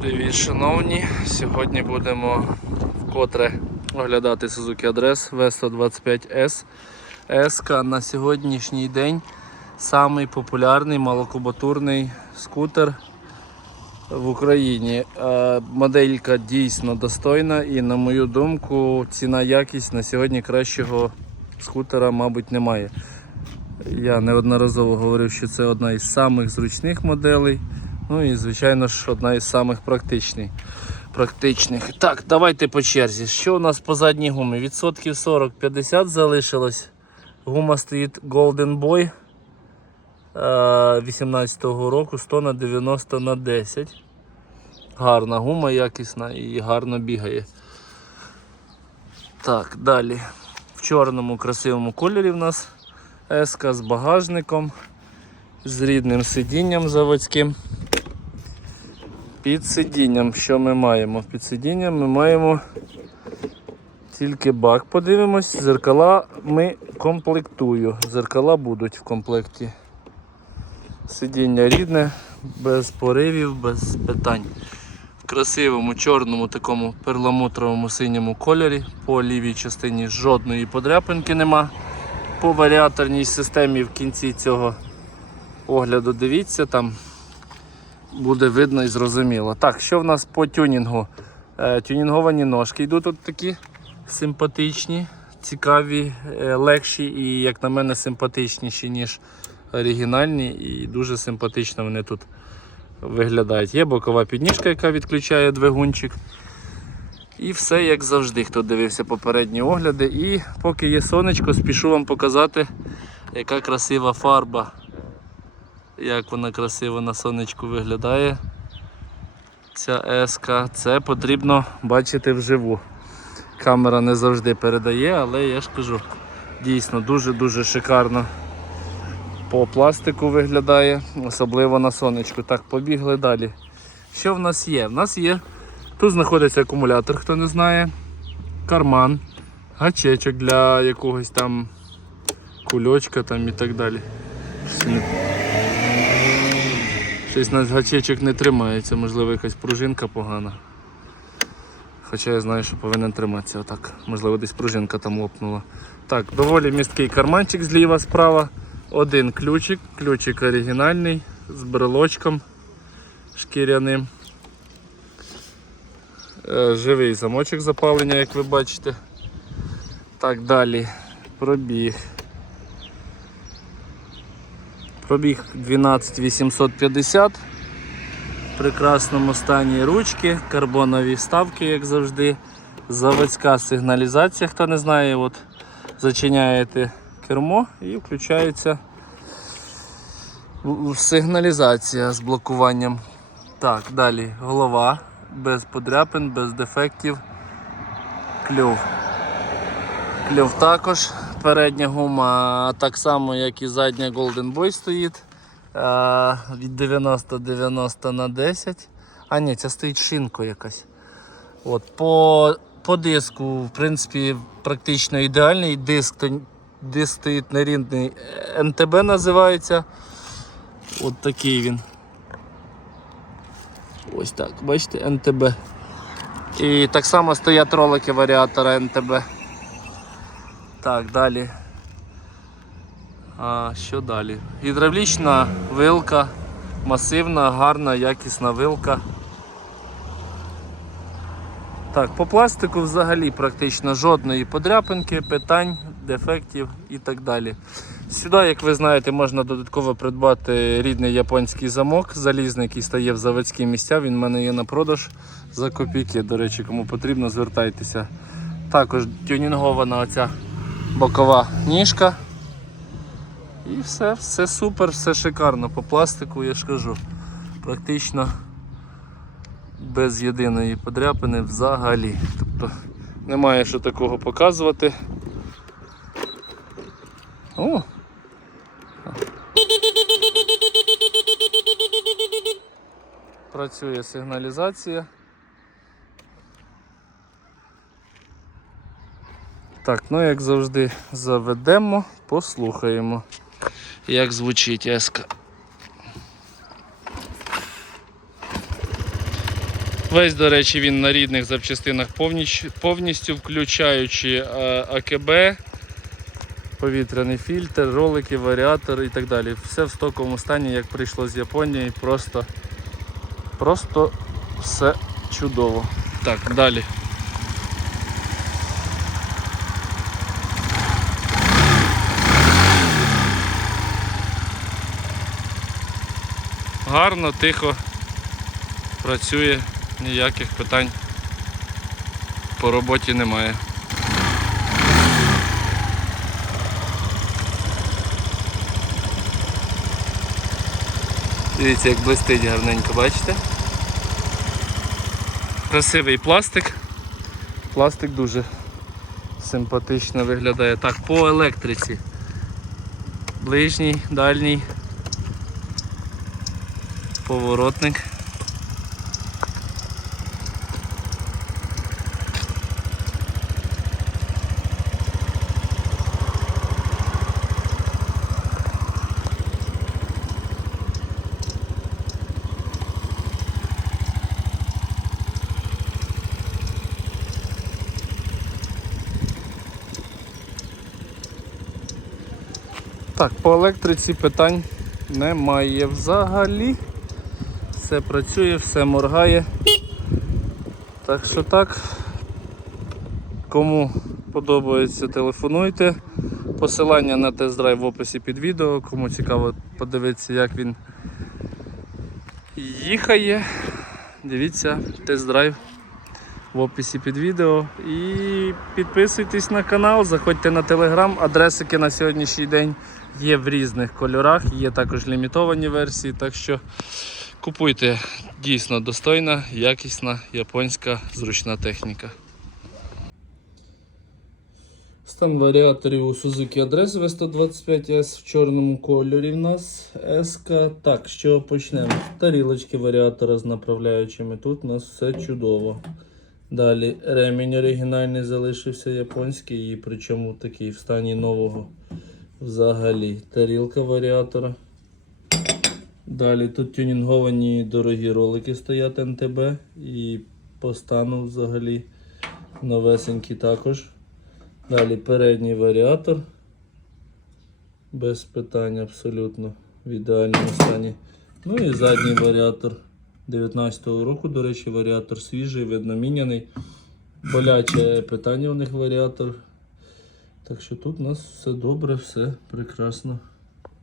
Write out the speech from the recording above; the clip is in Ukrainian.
Привіт, шановні! Сьогодні будемо вкотре оглядати Suzuki Address V125S. S на сьогоднішній день самий популярний малокубатурний скутер в Україні. Моделька дійсно достойна і, на мою думку, ціна якість на сьогодні кращого скутера, мабуть, немає. Я неодноразово говорив, що це одна із самих зручних моделей. Ну і, звичайно ж, одна із самих практичних. практичних. Так, давайте по черзі. Що у нас по задній гумі? Відсотків 40-50 залишилось. Гума стоїть Golden Boy 18-го року 100 на 90 на 10. Гарна гума якісна і гарно бігає. Так, далі. В чорному красивому кольорі в нас еска з багажником, з рідним сидінням заводським. Під сидінням, що ми маємо? Під сидінням ми маємо тільки бак. Подивимось, зеркала ми комплектую. Зеркала будуть в комплекті. Сидіння рідне, без поривів, без питань. В красивому чорному такому перламутровому синьому кольорі. По лівій частині жодної подряпинки нема. По варіаторній системі в кінці цього огляду дивіться там буде видно і зрозуміло. Так, що в нас по тюнінгу? Е, тюнінговані ножки йдуть тут такі симпатичні, цікаві, е, легші і, як на мене, симпатичніші, ніж оригінальні. І дуже симпатично вони тут виглядають. Є бокова підніжка, яка відключає двигунчик. І все як завжди, хто дивився попередні огляди. І поки є сонечко, спішу вам показати, яка красива фарба як вона красиво на сонечку виглядає. Ця еска. Це потрібно бачити вживу. Камера не завжди передає, але я ж кажу, дійсно дуже-дуже шикарно по пластику виглядає, особливо на сонечку. Так, побігли далі. Що в нас є? В нас є. Тут знаходиться акумулятор, хто не знає, карман, гачечок для якогось там кульочка там і так далі. Щось на гачечок не тримається, можливо якась пружинка погана. Хоча я знаю, що повинен триматися отак. Можливо, десь пружинка там лопнула. Так, доволі місткий карманчик зліва справа. Один ключик, ключик оригінальний з брелочком шкіряним. Е, Живий замочок запалення, як ви бачите. Так, далі. Пробіг. Пробіг 12850. В прекрасному стані ручки, карбонові вставки, як завжди. Заводська сигналізація, хто не знає, от зачиняєте кермо і включається сигналізація з блокуванням. Так, далі голова без подряпин, без дефектів. Клюв. Клюв також. Передня гума так само, як і задня Golden Boy стоїть. Від 90-90 на 10. А ні, це стоїть шинко якась. От, по, по диску, в принципі, практично ідеальний. Диск, диск стоїть нерідний. НТБ називається. От такий він. Ось так, бачите, НТБ. І так само стоять ролики варіатора НТБ. Так, далі. А що далі? Гідравлічна вилка, масивна, гарна, якісна вилка. Так, по пластику взагалі практично жодної подряпинки, питань, дефектів і так далі. Сюди, як ви знаєте, можна додатково придбати рідний японський замок, залізний, який стає в заводські місця. Він в мене є на продаж за копійки. До речі, кому потрібно, звертайтеся. Також тюнінгована оця бокова ніжка. І все, все супер, все шикарно. По пластику я ж кажу. Практично без єдиної подряпини взагалі. Тобто немає що такого показувати. О! Працює сигналізація. Так, ну як завжди заведемо, послухаємо, як звучить еска. Весь, до речі, він на рідних запчастинах повністю, включаючи е, АКБ, повітряний фільтр, ролики, варіатор і так далі. Все в стоковому стані, як прийшло з Японії. Просто, просто все чудово. Так, далі. Гарно, тихо працює, ніяких питань по роботі немає. Дивіться, як блистить гарненько, бачите? Красивий пластик. Пластик дуже симпатично виглядає. Так, по електриці. Ближній, дальній. Поворотник. Так, по електриці питань немає взагалі. Все працює, все моргає. Так що так. Кому подобається, телефонуйте. Посилання на тест-драйв в описі під відео. Кому цікаво подивитися, як він їхає. Дивіться тест-драйв в описі під відео. І підписуйтесь на канал, заходьте на телеграм. Адресики на сьогоднішній день є в різних кольорах, є також лімітовані версії. Так що купуйте дійсно достойна, якісна, японська зручна техніка. Стан варіаторів у Suzuki Адрес V125S в чорному кольорі в нас S. Так, чого почнемо? Тарілочки варіатора з направляючими. Тут у нас все чудово. Далі ремінь оригінальний залишився японський, і причому такий в стані нового взагалі. Тарілка варіатора. Далі тут тюнінговані дорогі ролики стоять НТБ і по стану взагалі новесенькі також. Далі передній варіатор. Без питань абсолютно в ідеальному стані. Ну і задній варіатор 19-го року, до речі, варіатор свіжий, видно міняний. Боляче питання у них варіатор. Так що тут у нас все добре, все прекрасно.